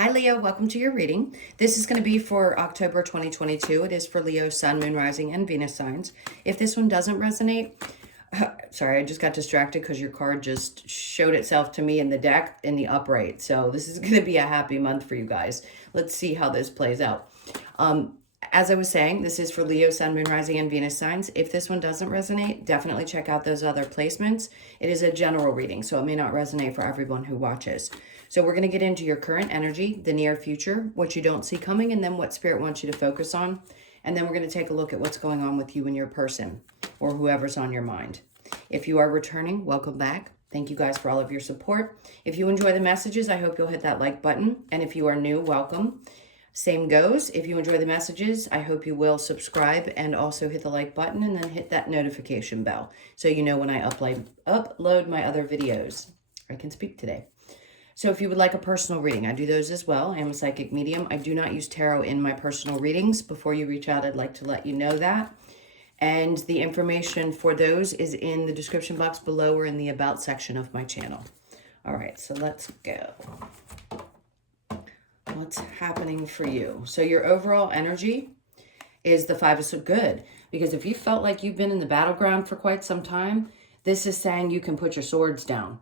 Hi, Leo. Welcome to your reading. This is going to be for October 2022. It is for Leo, Sun, Moon, Rising, and Venus signs. If this one doesn't resonate, sorry, I just got distracted because your card just showed itself to me in the deck in the upright. So this is going to be a happy month for you guys. Let's see how this plays out. As I was saying, this is for Leo, Sun, Moon, Rising, and Venus signs. If this one doesn't resonate, definitely check out those other placements. It is a general reading, so it may not resonate for everyone who watches. So we're going to get into your current energy, the near future, what you don't see coming, and then what Spirit wants you to focus on. And then we're going to take a look at what's going on with you and your person or whoever's on your mind. If you are returning, welcome back. Thank you guys for all of your support. If you enjoy the messages, I hope you'll hit that like button. And if you are new, welcome. Same goes. If you enjoy the messages, I hope you will subscribe and also hit the like button and then hit that notification bell so you know when I upload my other videos. I can speak today. So if you would like a personal reading, I do those as well. I am a psychic medium. I do not use tarot in my personal readings. Before you reach out, I'd like to let you know that. And the information for those is in the description box below or in the About section of my channel. All right, so let's go. What's happening for you? So your overall energy is the Five of Swords. Good, because if you felt like you've been in the battleground for quite some time, this is saying you can put your swords down.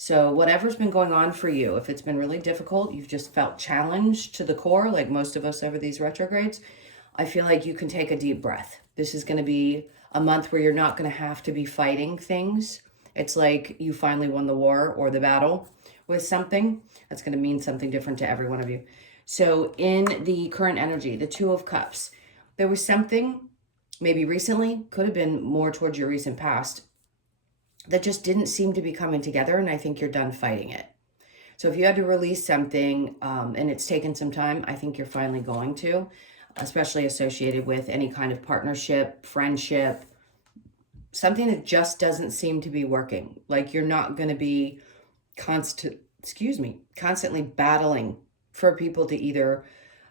So whatever's been going on for you, if it's been really difficult, you've just felt challenged to the core, like most of us over these retrogrades, I feel like you can take a deep breath. This is going to be a month where you're not going to have to be fighting things. It's like you finally won the war or the battle with something. That's going to mean something different to every one of you. So in the current energy, the Two of Cups, there was something maybe recently, could have been more towards your recent past, that just didn't seem to be coming together, and I think you're done fighting it. So if you had to release something and it's taken some time, I think you're finally going to, especially associated with any kind of partnership, friendship, something that just doesn't seem to be working. Like you're not going to be constantly battling for people to either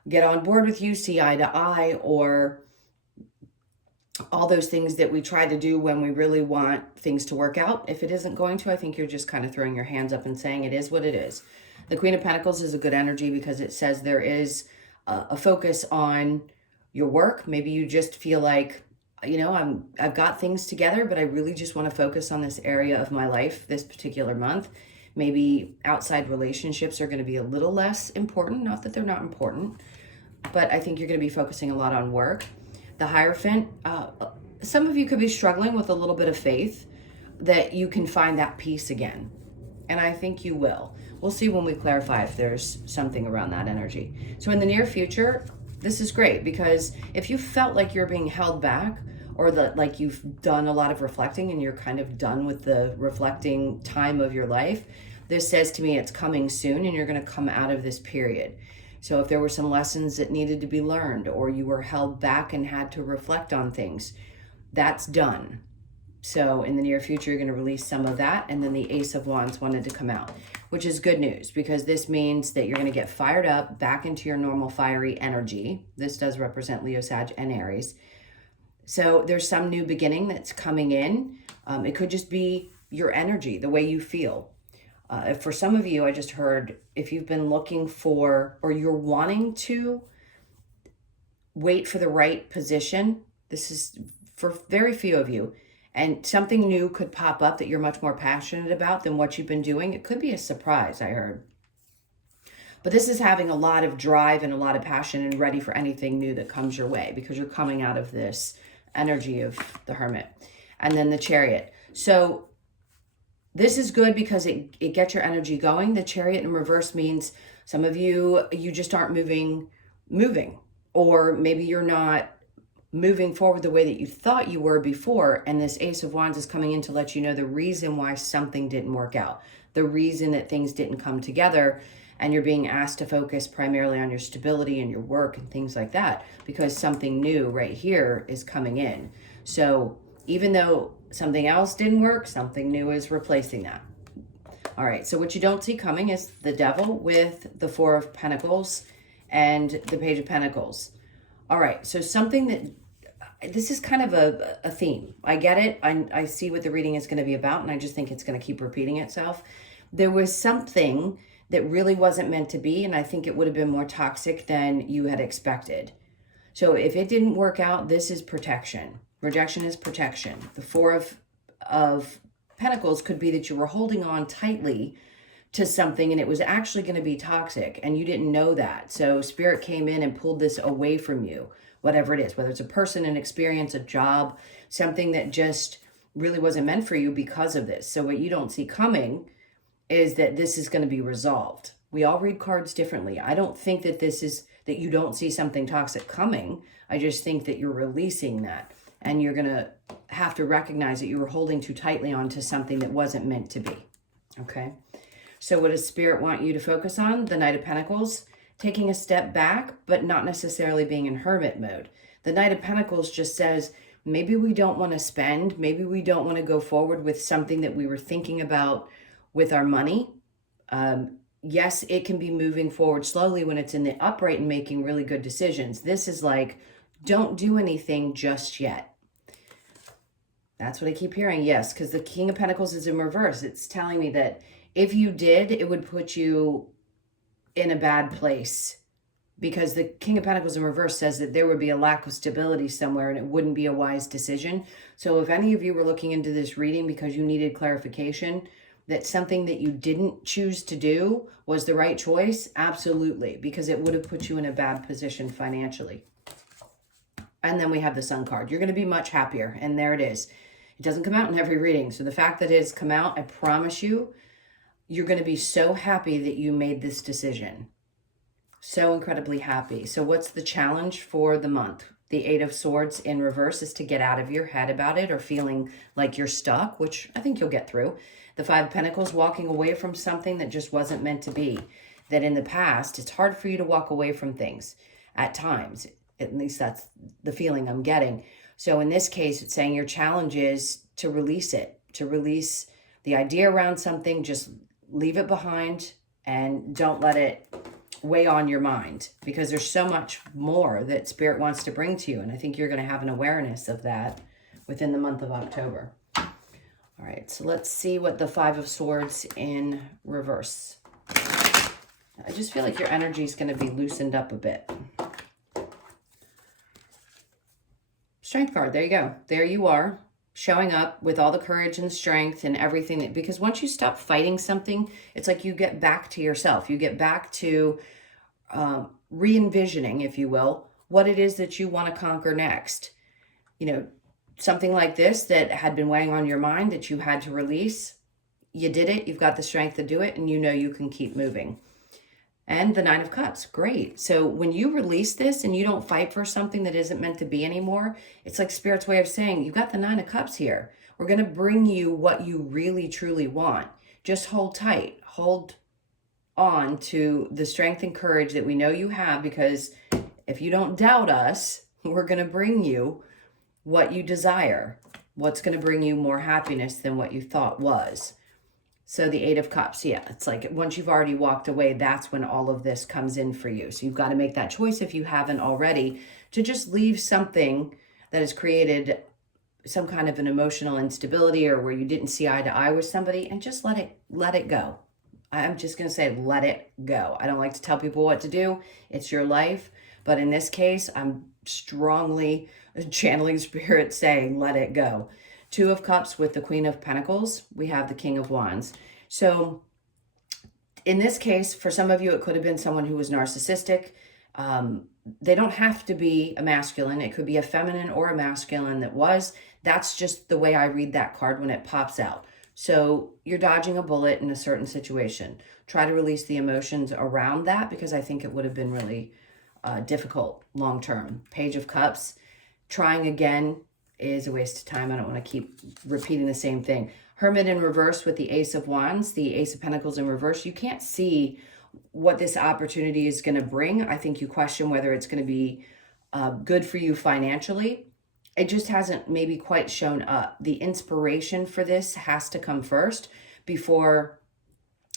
get on board with you, see eye to eye, or all those things that we try to do when we really want things to work out. If it isn't going to, I think you're just kind of throwing your hands up and saying it is what it is. The Queen of Pentacles is a good energy because it says there is a focus on your work. Maybe you just feel like, you know, I've got things together, but I really just want to focus on this area of my life this particular month. Maybe outside relationships are going to be a little less important. Not that they're not important, but I think you're going to be focusing a lot on work. The Hierophant, some of you could be struggling with a little bit of faith that you can find that peace again. And I think you will. We'll see when we clarify if there's something around that energy. So in the near future, this is great because if you felt like you're being held back or that like you've done a lot of reflecting and you're kind of done with the reflecting time of your life, this says to me it's coming soon and you're going to come out of this period. So if there were some lessons that needed to be learned or you were held back and had to reflect on things, that's done. So in the near future, you're going to release some of that. And then the Ace of Wands wanted to come out, which is good news because this means that you're going to get fired up back into your normal fiery energy. This does represent Leo, Sag, and Aries. So there's some new beginning that's coming in. It could just be your energy, the way you feel. For some of you, I just heard if you've been looking for or you're wanting to wait for the right position, this is for very few of you, and something new could pop up that you're much more passionate about than what you've been doing. It could be a surprise, I heard. But this is having a lot of drive and a lot of passion and ready for anything new that comes your way because you're coming out of this energy of the Hermit. And then the Chariot. So this is good because it gets your energy going. The Chariot in reverse means some of you just aren't moving, or maybe you're not moving forward the way that you thought you were before. And this Ace of Wands is coming in to let you know the reason why something didn't work out, the reason that things didn't come together. And you're being asked to focus primarily on your stability and your work and things like that because something new right here is coming in. So even though something else didn't work, something new is replacing that. All right, so what you don't see coming is the Devil with the Four of Pentacles and the Page of Pentacles. All right, so something that, this is kind of a theme. I get it. I see what the reading is going to be about, and I just think it's going to keep repeating itself. There was something that really wasn't meant to be. And I think it would have been more toxic than you had expected. So if it didn't work out, this is protection. Rejection is protection. The Four of Pentacles could be that you were holding on tightly to something and it was actually going to be toxic and you didn't know that. So Spirit came in and pulled this away from you, whatever it is, whether it's a person, an experience, a job, something that just really wasn't meant for you because of this. So what you don't see coming is that this is going to be resolved. We all read cards differently. I don't think that this is that you don't see something toxic coming. I just think that you're releasing that and you're going to have to recognize that you were holding too tightly onto something that wasn't meant to be. Okay. So what does Spirit want you to focus on? The Knight of Pentacles, taking a step back, but not necessarily being in hermit mode. The Knight of Pentacles just says, maybe we don't want to spend, maybe we don't want to go forward with something that we were thinking about with our money. Yes, it can be moving forward slowly when it's in the upright and making really good decisions. This is like, don't do anything just yet. That's what I keep hearing. Yes, because the King of Pentacles is in reverse. It's telling me that if you did, it would put you in a bad place, because the King of Pentacles in reverse says that there would be a lack of stability somewhere and it wouldn't be a wise decision. So if any of you were looking into this reading because you needed clarification that something that you didn't choose to do was the right choice, absolutely, because it would have put you in a bad position financially. And then we have the Sun card. You're going to be much happier. And there it is. It doesn't come out in every reading. So the fact that it has come out, I promise you, you're going to be so happy that you made this decision. So incredibly happy. So what's the challenge for the month? The Eight of Swords in reverse is to get out of your head about it or feeling like you're stuck, which I think you'll get through. The Five of Pentacles, walking away from something that just wasn't meant to be. That in the past, it's hard for you to walk away from things at times. At least that's the feeling I'm getting. So in this case, it's saying your challenge is to release it, to release the idea around something, just leave it behind and don't let it weigh on your mind, because there's so much more that Spirit wants to bring to you. And I think you're going to have an awareness of that within the month of October. All right, so let's see what the Five of Swords in reverse. I just feel like your energy is going to be loosened up a bit. Strength card, there you go. There you are, showing up with all the courage and strength and everything. Because once you stop fighting something, it's like you get back to yourself. You get back to re-envisioning, if you will, what it is that you want to conquer next. You know, something like this that had been weighing on your mind that you had to release. You did it. You've got the strength to do it, and you know you can keep moving. And the Nine of Cups, great. So when you release this and you don't fight for something that isn't meant to be anymore, it's like Spirit's way of saying, you got the Nine of Cups here. We're going to bring you what you really, truly want. Just hold tight. Hold on to the strength and courage that we know you have, because if you don't doubt us, we're going to bring you what you desire. What's going to bring you more happiness than what you thought was. So the Eight of Cups, yeah, it's like once you've already walked away, that's when all of this comes in for you. So you've got to make that choice, if you haven't already, to just leave something that has created some kind of an emotional instability or where you didn't see eye to eye with somebody, and just let it go. I'm just going to say, let it go. I don't like to tell people what to do. It's your life. But in this case, I'm strongly channeling Spirit saying, let it go. Two of Cups with the Queen of Pentacles. We have the King of Wands. So in this case, for some of you, it could have been someone who was narcissistic. They don't have to be a masculine. It could be a feminine or a masculine that was. That's just the way I read that card when it pops out. So you're dodging a bullet in a certain situation. Try to release the emotions around that, because I think it would have been really difficult long term. Page of Cups. Trying again is a waste of time. I don't want to keep repeating the same thing. Hermit in reverse with the Ace of Wands, the Ace of Pentacles in reverse. You can't see what this opportunity is going to bring. I think you question whether it's going to be good for you financially. It just hasn't maybe quite shown up. The inspiration for this has to come first before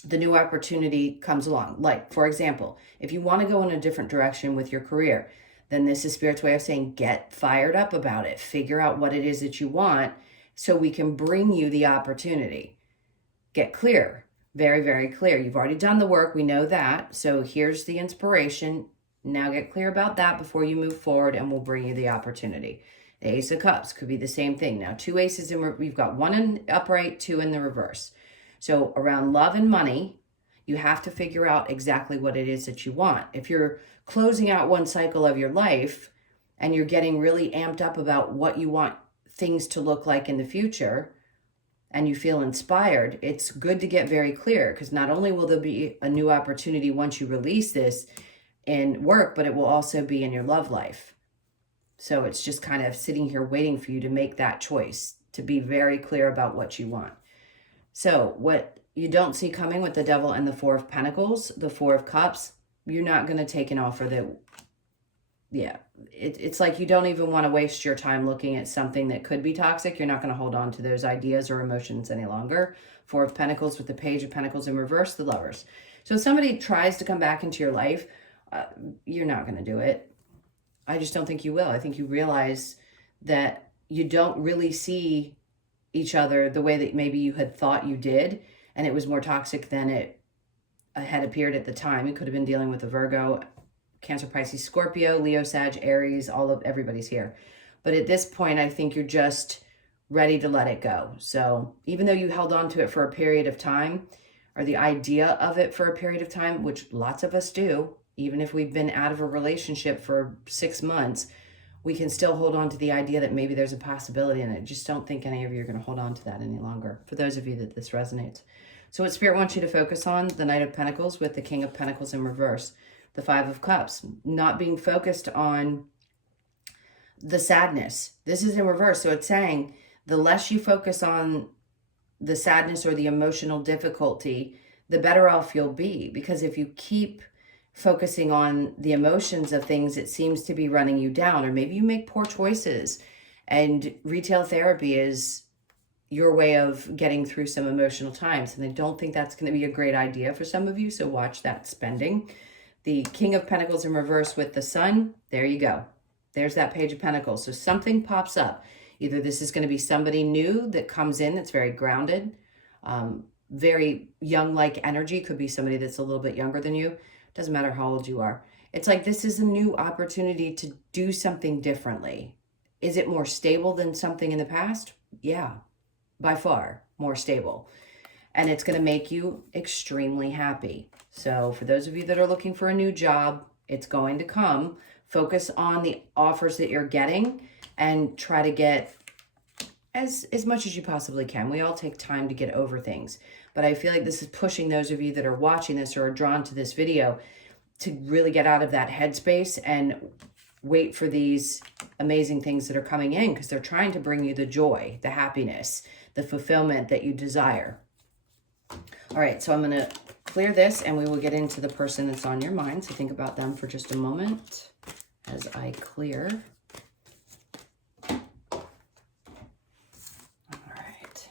the new opportunity comes along. Like, for example, if you want to go in a different direction with your career, then this is Spirit's way of saying, get fired up about it. Figure out what it is that you want so we can bring you the opportunity. Get clear. Very, very clear. You've already done the work. We know that. So here's the inspiration. Now get clear about that before you move forward, and we'll bring you the opportunity. The Ace of Cups could be the same thing. Now, two aces, and we've got one in upright, two in the reverse. So around love and money, you have to figure out exactly what it is that you want. If you're closing out one cycle of your life and you're getting really amped up about what you want things to look like in the future, and you feel inspired, it's good to get very clear, because not only will there be a new opportunity once you release this in work, but it will also be in your love life. So it's just kind of sitting here waiting for you to make that choice, to be very clear about what you want. So what you don't see coming with the Devil and the Four of Pentacles, the Four of Cups, you're not going to take an offer that, it's like you don't even want to waste your time looking at something that could be toxic. You're not going to hold on to those ideas or emotions any longer. Four of Pentacles with the Page of Pentacles in reverse, the Lovers. So if somebody tries to come back into your life, you're not going to do it. I just don't think you will. I think you realize that you don't really see each other the way that maybe you had thought you did, and it was more toxic than it had appeared at the time. You could have been dealing with a Virgo, Cancer, Pisces, Scorpio, Leo, Sag, Aries, everybody's here. But at this point, I think you're just ready to let it go. So even though you held on to it for a period of time, or the idea of it for a period of time, which lots of us do, even if we've been out of a relationship for 6 months, we can still hold on to the idea that maybe there's a possibility in it. Just don't think any of you are going to hold on to that any longer, for those of you that this resonates. So what Spirit wants you to focus on, the Knight of Pentacles with the King of Pentacles in reverse, the Five of Cups, not being focused on the sadness. This is in reverse. So it's saying the less you focus on the sadness or the emotional difficulty, the better off you'll be. Because if you keep focusing on the emotions of things, it seems to be running you down, or maybe you make poor choices, and retail therapy is your way of getting through some emotional times. And I don't think that's going to be a great idea for some of you. So watch that spending. The King of Pentacles in reverse with the Sun. There you go. There's that Page of Pentacles. So something pops up. Either this is going to be somebody new that comes in that's very grounded, very young-like energy. Could be somebody that's a little bit younger than you. Doesn't matter how old you are. It's like this is a new opportunity to do something differently. Is it more stable than something in the past? Yeah, by far more stable. And it's going to make you extremely happy. So for those of you that are looking for a new job, it's going to come. Focus on the offers that you're getting and try to get as much as you possibly can. We all take time to get over things. But I feel like this is pushing those of you that are watching this or are drawn to this video to really get out of that headspace and wait for these amazing things that are coming in, because they're trying to bring you the joy, the happiness, the fulfillment that you desire. All right, so I'm going to clear this and we will get into the person that's on your mind. So think about them for just a moment as I clear. All right.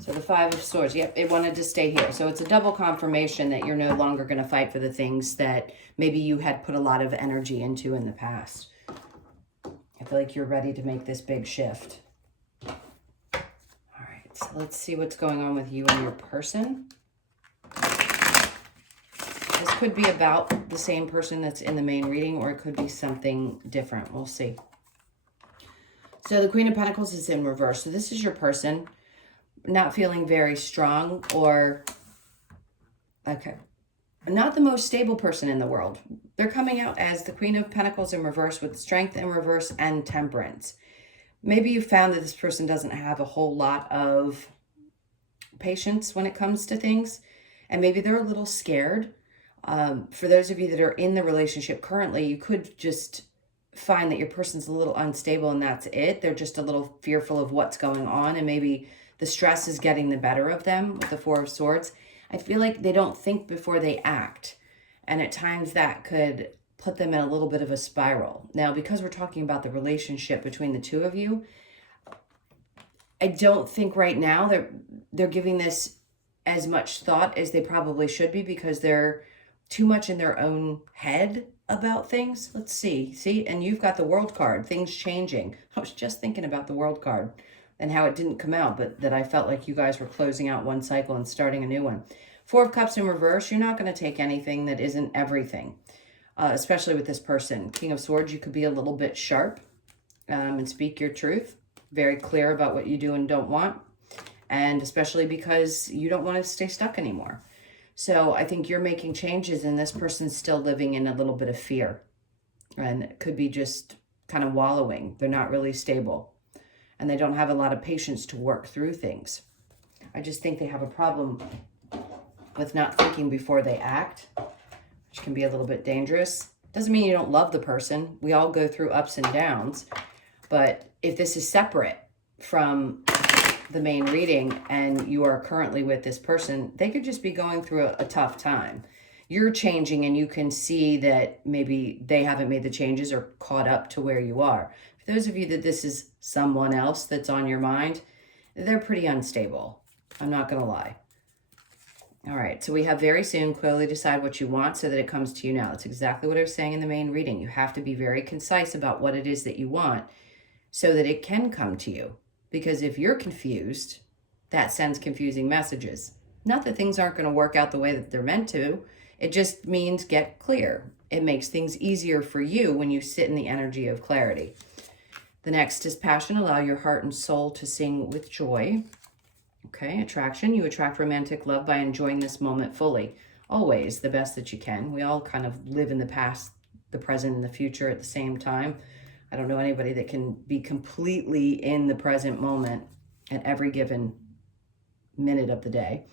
So the Five of Swords, yep, it wanted to stay here. So it's a double confirmation that you're no longer going to fight for the things that maybe you had put a lot of energy into in the past. I feel like you're ready to make this big shift. So let's see what's going on with you and your person. This could be about the same person that's in the main reading, or it could be something different. We'll see. So the Queen of Pentacles is in reverse. So this is your person not feeling very strong, or, okay, not the most stable person in the world. They're coming out as the Queen of Pentacles in reverse with Strength in reverse and Temperance. Maybe you found that this person doesn't have a whole lot of patience when it comes to things, and maybe they're a little scared. For those of you that are in the relationship currently, you could just find that your person's a little unstable and that's it. They're just a little fearful of what's going on, and maybe the stress is getting the better of them with the Four of Swords. I feel like they don't think before they act, and at times that could put them in a little bit of a spiral. Now, because we're talking about the relationship between the two of you, I don't think right now they're giving this as much thought as they probably should be, because they're too much in their own head about things. Let's see, and you've got the World card, things changing. I was just thinking about the World card. and how it didn't come out, but that I felt like you guys were closing out one cycle and starting a new one. Four of Cups in reverse, you're not going to take anything that isn't everything, especially with this person. King of Swords, you could be a little bit sharp and speak your truth. Very clear about what you do and don't want. And especially because you don't want to stay stuck anymore. So I think you're making changes and this person's still living in a little bit of fear. And it could be just kind of wallowing. They're not really stable. And they don't have a lot of patience to work through things. I just think they have a problem with not thinking before they act, which can be a little bit dangerous. Doesn't mean you don't love the person. We all go through ups and downs. But if this is separate from the main reading and you are currently with this person, they could just be going through a tough time. You're changing and you can see that maybe they haven't made the changes or caught up to where you are. For those of you that this is someone else that's on your mind, they're pretty unstable. I'm not going to lie. All right, so we have very soon, clearly decide what you want so that it comes to you now. That's exactly what I was saying in the main reading. You have to be very concise about what it is that you want so that it can come to you. Because if you're confused, that sends confusing messages. Not that things aren't going to work out the way that they're meant to. It just means get clear. It makes things easier for you when you sit in the energy of clarity. The next is passion. Allow your heart and soul to sing with joy. Okay, attraction. You attract romantic love by enjoying this moment fully. Always the best that you can. We all kind of live in the past, the present, and the future at the same time. I don't know anybody that can be completely in the present moment at every given minute of the day.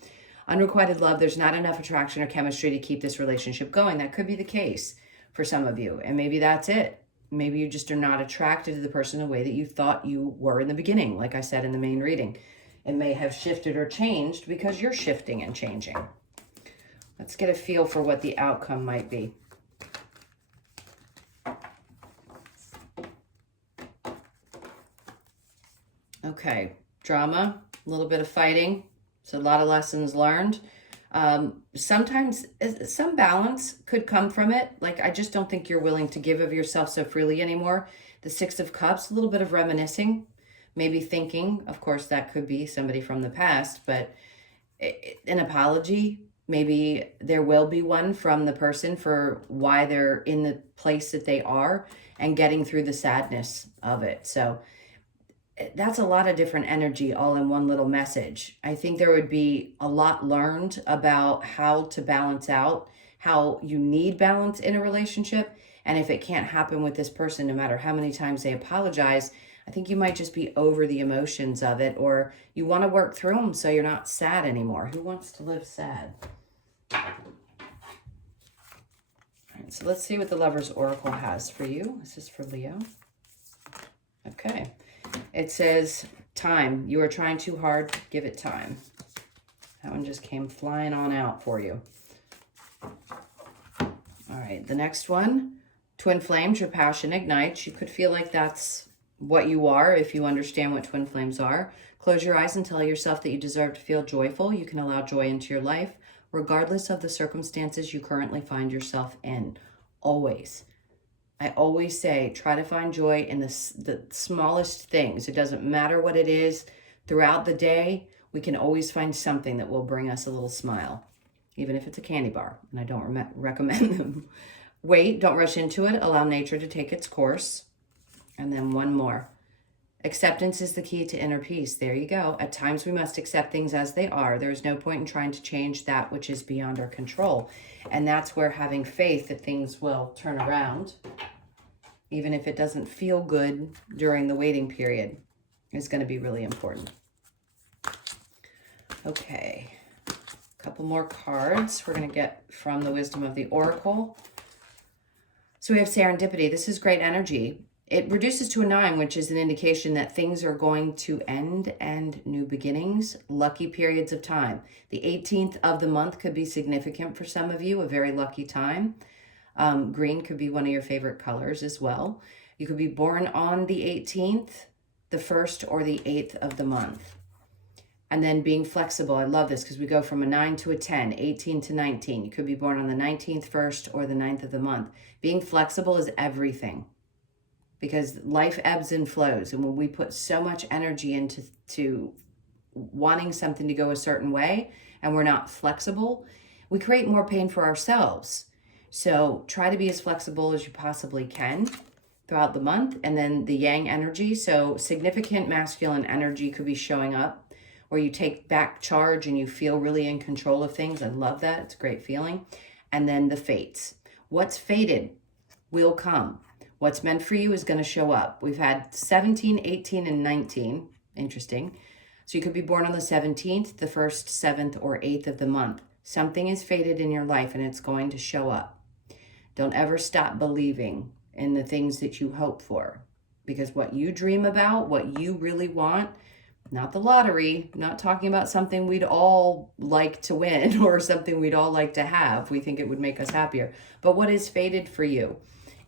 Unrequited love, there's not enough attraction or chemistry to keep this relationship going. That could be the case for some of you. And maybe that's it. Maybe you just are not attracted to the person the way that you thought you were in the beginning, like I said in the main reading. It may have shifted or changed because you're shifting and changing. Let's get a feel for what the outcome might be. Okay, drama, a little bit of fighting. So a lot of lessons learned. Sometimes some balance could come from it. Like, I just don't think you're willing to give of yourself so freely anymore. The Six of Cups, a little bit of reminiscing. Maybe thinking, of course, that could be somebody from the past, but an apology, maybe there will be one from the person for why they're in the place that they are and getting through the sadness of it. So that's a lot of different energy all in one little message. I think there would be a lot learned about how to balance out, how you need balance in a relationship. And if it can't happen with this person, no matter how many times they apologize, I think you might just be over the emotions of it, or you want to work through them so you're not sad anymore. Who wants to live sad? All right, so let's see what the Lover's Oracle has for you. This is for Leo. Okay. It says, time. You are trying too hard. Give it time. That one just came flying on out for you. All right, the next one. Twin flames, your passion ignites. You could feel like that's what you are if you understand what twin flames are. Close your eyes and tell yourself that you deserve to feel joyful. You can allow joy into your life, regardless of the circumstances you currently find yourself in. Always. I always say, try to find joy in the smallest things. It doesn't matter what it is. Throughout the day, we can always find something that will bring us a little smile, even if it's a candy bar, and I don't recommend them. Wait, don't rush into it. Allow nature to take its course. And then one more. Acceptance is the key to inner peace. There you go. At times we must accept things as they are. There is no point in trying to change that which is beyond our control. And that's where having faith that things will turn around, even if it doesn't feel good during the waiting period, is going to be really important. Okay. A couple more cards we're going to get from the Wisdom of the Oracle. So we have serendipity. This is great energy. It reduces to a 9, which is an indication that things are going to end and new beginnings, lucky periods of time. The 18th of the month could be significant for some of you, a very lucky time. Green could be one of your favorite colors as well. You could be born on the 18th, the 1st, or the 8th of the month. And then being flexible. I love this because we go from a 9 to a 10, 18 to 19. You could be born on the 19th, 1st, or the 9th of the month. Being flexible is everything. because life ebbs and flows. And when we put so much energy into wanting something to go a certain way and we're not flexible, we create more pain for ourselves. So try to be as flexible as you possibly can throughout the month. And then the yang energy, so significant masculine energy could be showing up where you take back charge and you feel really in control of things. I love that. It's a great feeling. And then the fates. What's fated will come. What's meant for you is going to show up. We've had 17, 18, and 19. Interesting. So you could be born on the 17th, the 1st, 7th, or 8th of the month. Something is fated in your life and it's going to show up. Don't ever stop believing in the things that you hope for, because what you dream about, what you really want, not the lottery, not talking about something we'd all like to win or something we'd all like to have. We think it would make us happier. But what is fated for you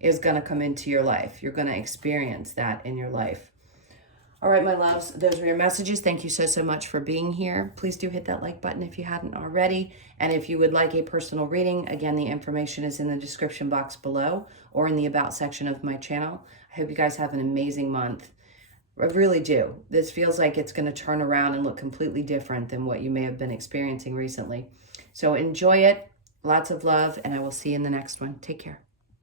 is going to come into your life. You're going to experience that in your life. All right, my loves, those are your messages. Thank you so much for being here. Please do hit that like button if you hadn't already. And if you would like a personal reading, again, the information is in the description box below or in the about section of my channel. I hope you guys have an amazing month. I really do. This feels like it's going to turn around and look completely different than what you may have been experiencing recently. So enjoy it. Lots of love, and I will see you in the next one. Take care.